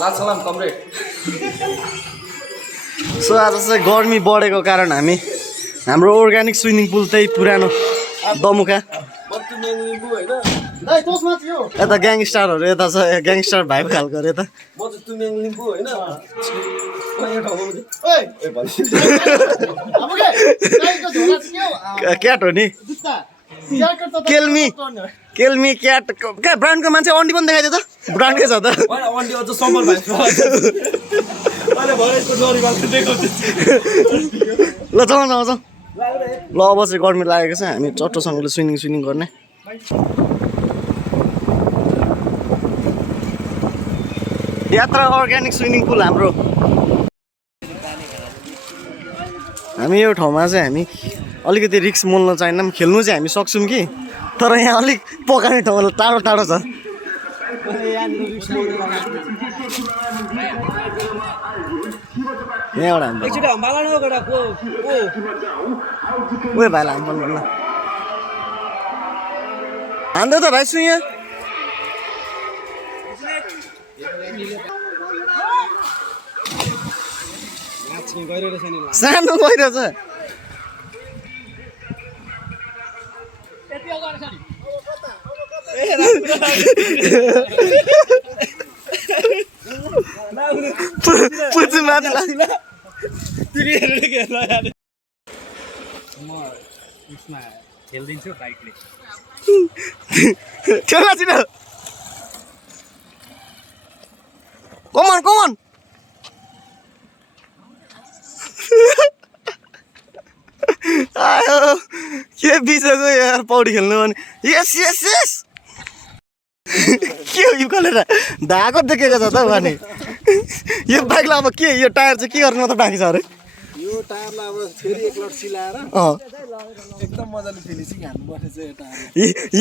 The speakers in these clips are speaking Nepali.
लास्ट सलाम कमरेड। सो आज चाहिँ गर्मी बढेको कारण हाम्रो अर्ग्यानिक स्विमिङ पुल त्यही पुरानो दमुका यता ग्याङस्टारहरू यता छ ग्याङस्टर भाइब खालको अरे यता क्याट हो नि केल्मी क्याट क्या ब्रान्डको मान्छे अन्डी पनि देखाइदियो त ब्रान्डकै छ त ल जाउँ ल अब चाहिँ गर्मी लागेको छ हामी चट्टोसँगले स्विमिङ गर्ने यात्रा अर्ग्यानिक स्विमिङ पुल हाम्रो हामी यो ठाउँमा चाहिँ हामी अलिकति रिक्स मोल्न चाहिँदैनौँ खेल्नु चाहिँ हामी सक्छौँ कि तर यहाँ अलिक पकाउने ठाउँमा टाढो टाढो छ यहाँबाट भाइ लाम हान्दै त भाइ सुइँ सानो गइरहेछ खेलिदिन्छु बाइकले कमन आयो के बिचको यार पौडी खेल्नु भने यस के हो यो कलेर धागो देखेको छ त भने यो बाइकलाई अब के यो टायर चाहिँ के गर्ने मात्र बाँकी छ अरे यो टायरलाई अब फेरि एक लट सिलाएर एकदम मजाले फिनिसिङ हान्नुपर्ने चाहिँ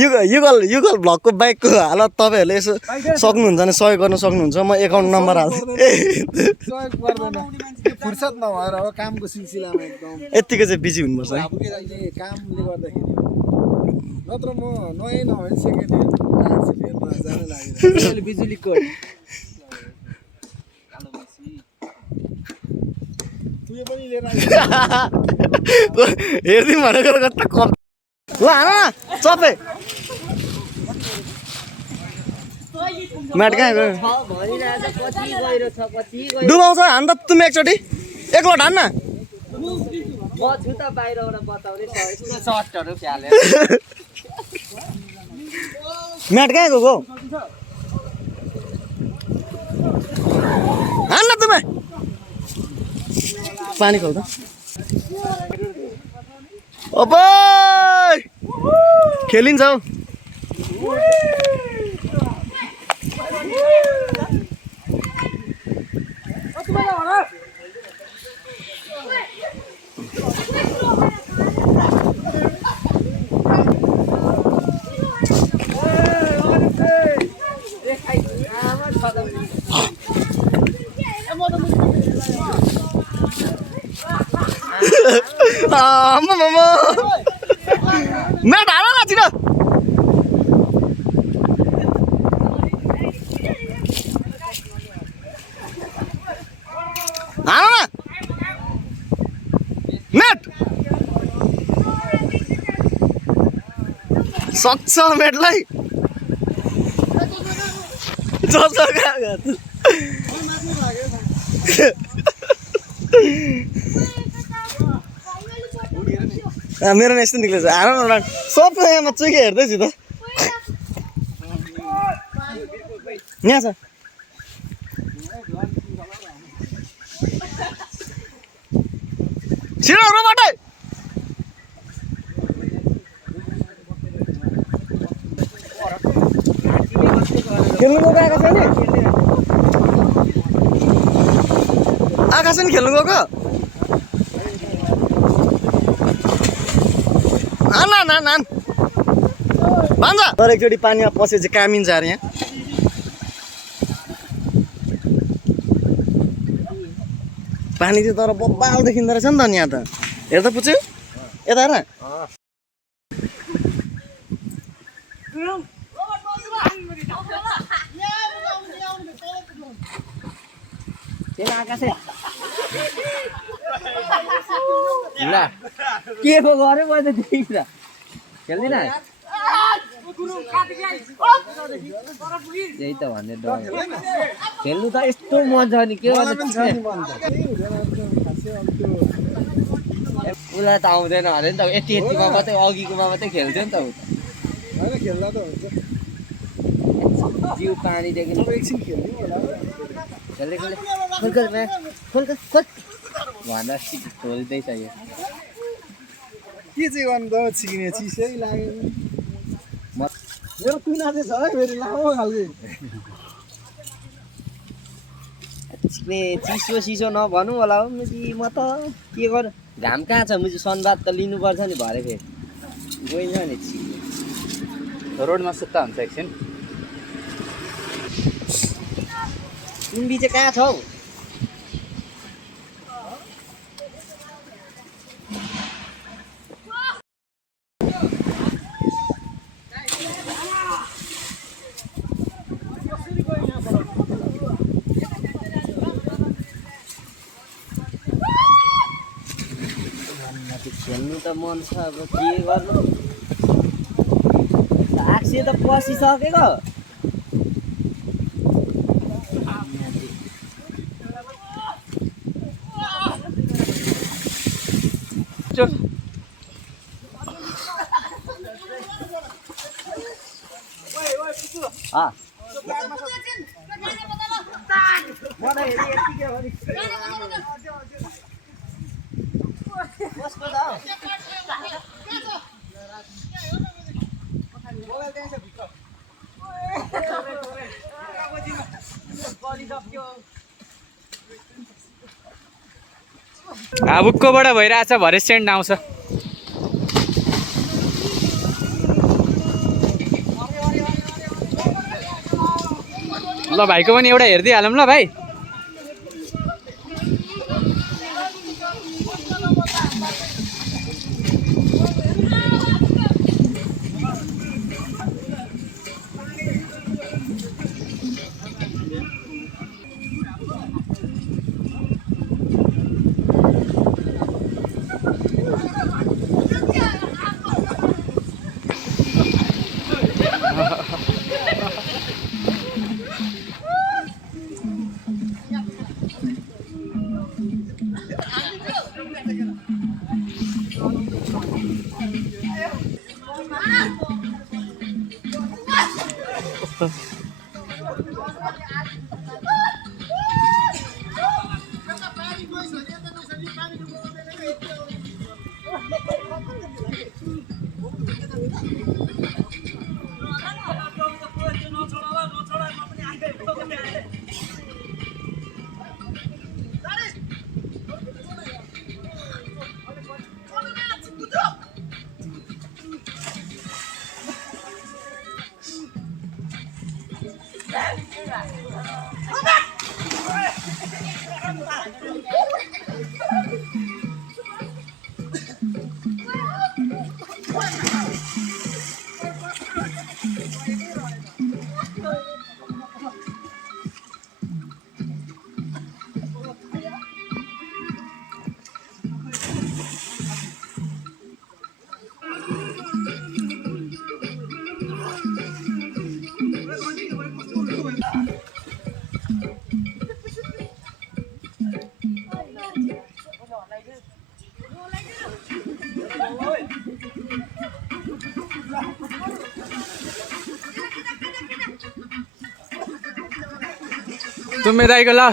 यो टायर युगल ब्लगको बाइकको हालत तपाईँहरूले यसो सक्नुहुन्छ भने सहयोग गर्न सक्नुहुन्छ म एकाउन्ट नम्बर हाल्छु सहयोग गर्दैन फुर्सद नभएर हो कामको सिलसिलामा एकदम यत्तिको चाहिँ बिजी हुनुपर्छ है अब के कामले गर्दाखेरि नत्र म नयाँ नभए सेकेन्ड ह्यान्ड टायर चाहिँ फेर्न जान लागिरहेको बिजुलीको हेर्दिउँ भनेको कता कप ल हान न चपे म्याट कहाँ गयो डुबाउँछ हान त तुमी एकचोटि एकलोट हान न म्याट कहाँ गयो हान न तुमे पानी खोल त अब खेलिन्छ हौ म्याट हाल न छिटो हाल न म्याट सक्छ म्याटलाई मेरो यस्तो निक्लेछ हार न सबै यहाँ चुके हेर्दैछु त यहाँ छ छिटो रोबाटै खेल्नु गएको आकाश नि खेल्नु गएको भन्छ तर एकचोटि पानीमा पसेपछि कामिन्छ अरे यहाँ पानी चाहिँ तर बब्बाल देखिँदो रहेछ नि त यहाँ त हेर त पुच्छु यता हेर आकाशे ल के पो गरे म त देखिन खेल्दिन त्यही त भन्ने डर खेल्नु त यस्तो मजा नि के उसलाई त आउँदैन अरे नि त यति यतिमा मात्रै अघिकोमा मात्रै खेल्थ्यो नि त ऊ त होइन खेल्दा त हुन्छ जिउ पानीदेखि एकछिन खेल्ने होला खेल्दै खेल्दै खोल भनेर खोल्दैछ यो के चाहिँ गर्नु त छिक्ने चिसै लाग्यो मेरो तुना चाहिँ छ है फेरि लामो खालको चिसो चिसो नभनौँ होला हो मुजी म त के गर्नु घाम कहाँ छ मुजी सनबाद त लिनुपर्छ नि भरे फेरि गइन्छ नि रोडमा सुत्ता हुन्छ एकछिन तिमी चाहिँ कहाँ छौ खेल्नु त मन छ अब के गर्नु आक्से त पसिसकेको हाबुक्कोबाट भइरहेछ भरे सेन्ट आउँछ ल भाइको पनि एउटा हेरिदिइहालौँ ल भाइ तुम्ही दाई गेला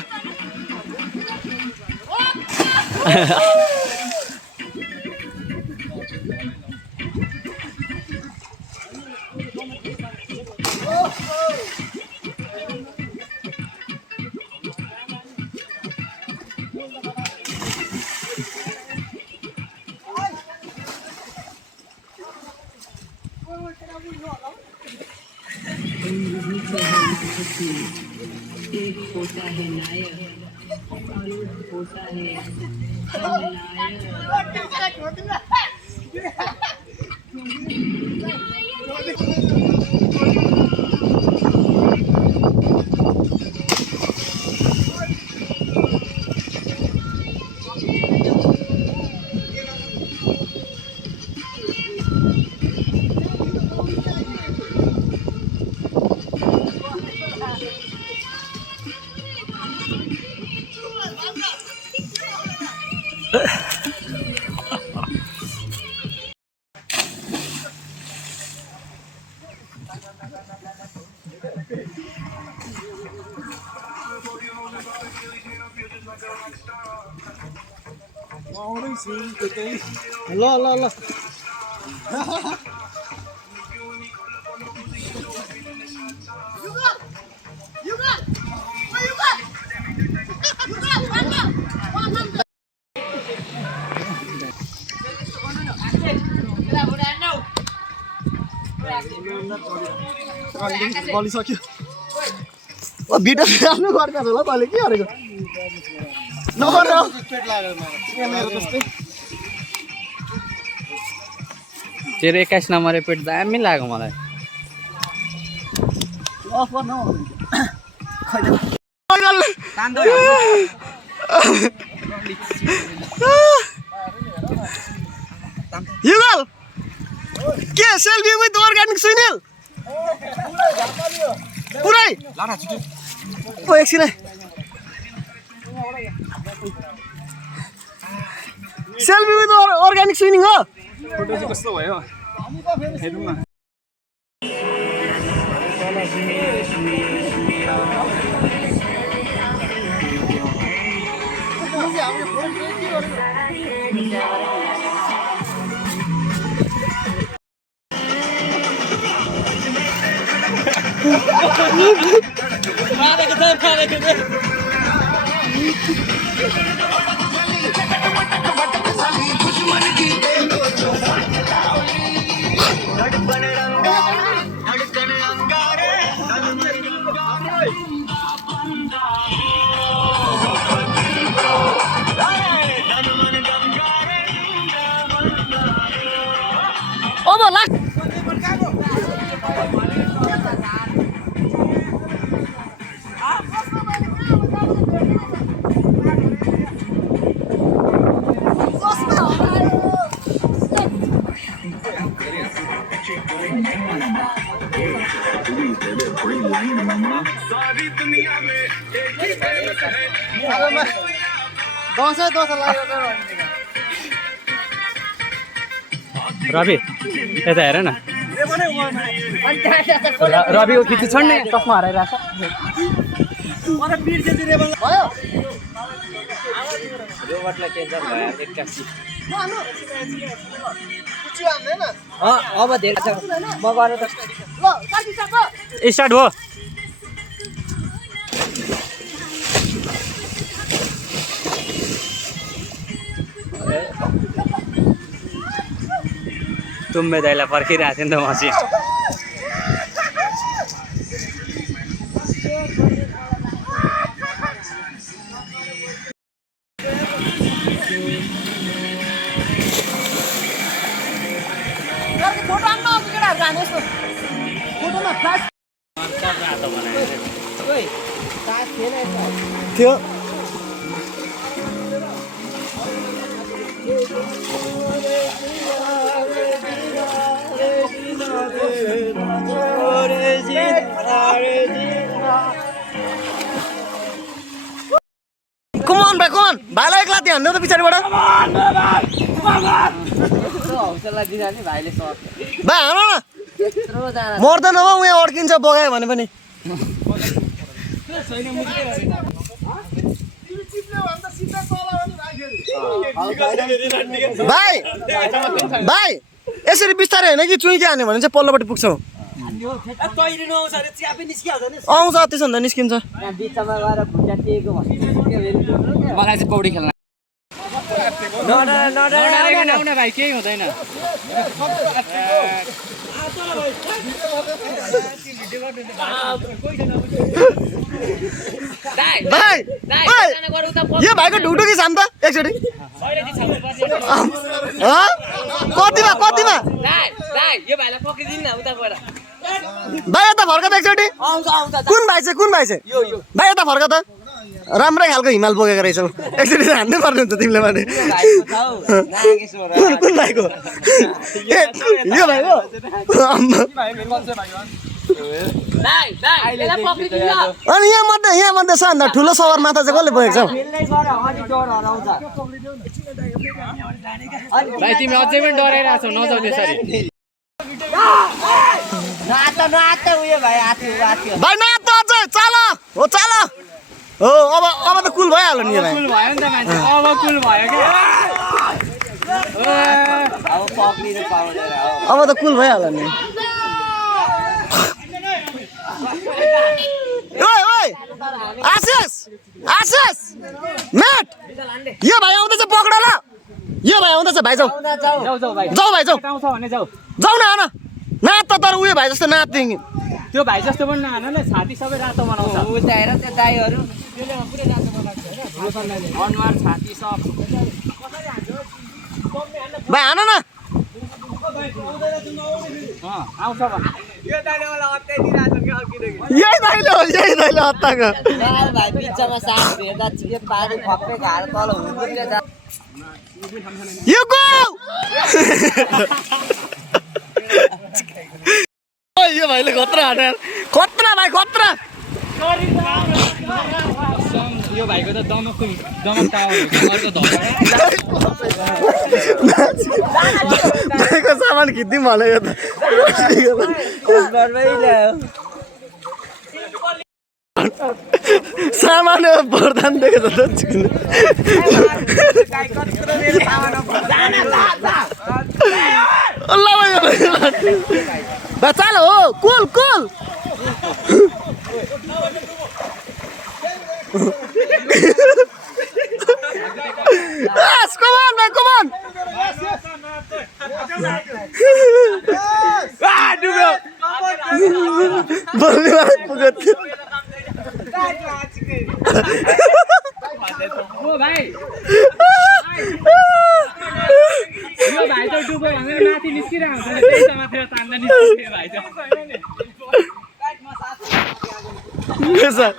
एक होता है नायक और एक होता है खलनायक ल ल ल बलिसक्यो भिडियो आफ्नो गर्का छ ल तैँले के गरेको नगर तेरो 21 नम्बर पेट दामी लाग्यो मलाई युगल के सेल्फी विथ अर्गानिक सुनिल पुरै ओ एकछिन सेल्फी विथ अर्गानिक स्विमिङ हो फोटो चाहिँ कस्तो भयो हेरौँ न रवि यता हेर न रविको खिची छोड्ने चस्मा हराइरहेछ रोबोटलाई टेन्सन भयो 81 अब धेरै छ म गरेर त स्टार्ट हो तुम्बे दाइलाई पर्खिरहेको थियो नि त मसी थियो कमान भाइ कमान भाइलाई एक्ला त्यहाँ हान्नु त पछाडिबाट हौसला दिँदा नि भाइले सक्छ भाइ हान न यत्रो जना मर्दैन हो उहाँ अड्किन्छ बगायो भने पनि भाइ भाइ यसरी बिस्तारै होइन कि चुइके हान्यो भने चाहिँ पल्लोपट्टि पुग्छौ आउँछ त्यसो भन्दा निस्किन्छ बिचमा गएर खुट्टा टेको मलाई चाहिँ पौडी खेल्न नडराउन भाइ केही हुँदैन यो भाइको ढुकढुकी छाम त एकचोटि कतिमा कतिमा भाइ यता फर्क त एकचोटि कुन भाइ चाहिँ भाइ यता फर्क त राम्रै खालको हिमाल बोकेको रहेछौ एकचोटि हान्नै पर्ने हुन्छ तिमीले भने कुन भाइको यो भाइ हो अनि यहाँ मध्ये सबभन्दा ठुलो सवार माथा चाहिँ कसले बोकेको छौ भाइ तिमी अझै पनि डराइरहेछौ नजाउ त्यसरी नात उयो भाइ आथ्यो भाइ नात अझै चाल हो चाल हो अब त कुल भइहाल्यो नि भाइ कुल भयो नि त मान्छे अब कुल भयो क्या अब पक्रिनु पाउँदैन अब त कुल भइहाल्यो नि ओइ ओइ आशिष आशिष म्याट यो भाइ आउँदैछ पक्ड ल यो भाइ आउँदैछ भाइ जाऊ जाऊ भाइ जाऊ भाइ जाऊ आउँछ भने जाऊ जाऊ न आन नात त तर उयो भाइ जस्तो नात दिङ त्यो भाइ जस्तो पनि नआन न छाती सबै रातो बनाउँछ उ त हेर त्यो दाइहरू अनुहार छाती सब भाइ आन न आउँछ यही दाइले हत्ताको भाइ बिचमा साथ भेट्दा के पारी खप्पै घार तल हुँदै जा यो गो यो भाइले खतरा हानेर खतरा भाइ खतरा यो भाइको त दमक टावर भाइको सामान खिच्दिउँ भने यो त सामान वरदान दिएको छ चाल हो कुल कुल Yes, come on, man, come on. Boleh lah, pugat. ओ भाइ यो भाइ त डुबो भनेर माथि निस्किरहेको हुन्छ नि त्यही समातेर तान्दा निस्कियो भाइ त Yes, sir.